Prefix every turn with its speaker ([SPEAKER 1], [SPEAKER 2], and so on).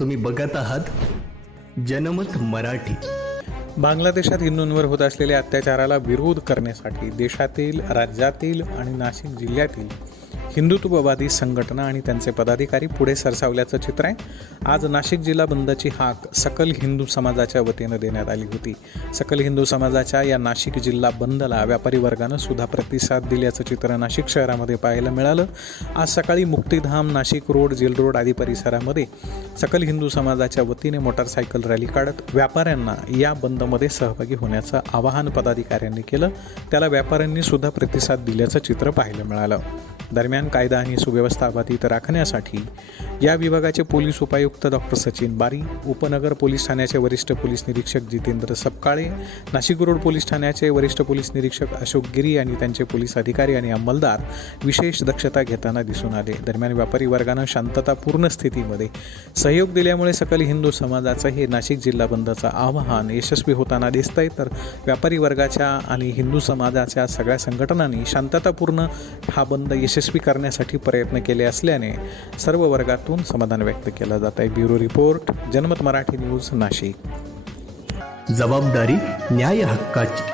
[SPEAKER 1] तुम्ही बघत आहात जनमत मराठी.
[SPEAKER 2] बांगलादेशात हिंदूंवर होत असलेल्या अत्याचाराला विरोध करण्यासाठी देशातील राज्यातील आणि नाशिक जिल्ह्यातील हिंदुत्ववादी संघटना आणि त्यांचे पदाधिकारी पुढे सरसावल्याचं चित्र आहे. आज नाशिक जिल्हा बंदची हाक सकल हिंदू समाजाच्या वतीनं देण्यात आली होती. सकल हिंदू समाजाच्या या नाशिक जिल्हा बंदला व्यापारी वर्गानं सुद्धा प्रतिसाद दिल्याचं चित्र नाशिक शहरामध्ये पाहायला मिळालं. आज सकाळी Muktidham Nashik road jail road आदी परिसरामध्ये सकल हिंदू समाजाच्या वतीने मोटारसायकल रॅली काढत व्यापाऱ्यांना या बंदमध्ये सहभागी होण्याचं आवाहन पदाधिकाऱ्यांनी केलं. त्याला व्यापाऱ्यांनी सुद्धा प्रतिसाद दिल्याचं चित्र पाहायला मिळालं. दरम्यान कायदा आणि सुव्यवस्था अबाधित राखण्यासाठी या विभागाचे पोलीस उपायुक्त डॉक्टर सचिन बारी उपनगर पोलीस ठाण्याचे वरिष्ठ पोलीस निरीक्षक जितेंद्र सपकाळे नाशिक रोड पोलीस ठाण्याचे वरिष्ठ पोलीस निरीक्षक अशोक गिरी आणि त्यांचे पोलीस अधिकारी आणि अंमलदार विशेष दक्षता घेताना दिसून आले. दरम्यान व्यापारी वर्गानं शांततापूर्ण स्थितीमध्ये सहयोग दिल्यामुळे सकल हिंदू समाजाचं हे नाशिक जिल्हा बंदचं आवाहन यशस्वी होताना दिसत आहे तर व्यापारी वर्गाच्या आणि हिंदू समाजाच्या सगळ्या संघटनांनी शांततापूर्ण हा बंद यशस्वी करण्यासाठी प्रयत्न केले असल्याने सर्व वर्गातून समाधान व्यक्त केलं जात आहे. ब्युरो रिपोर्ट जनमत मराठी न्यूज नाशिक.
[SPEAKER 1] जबाबदारी न्याय हक्काची.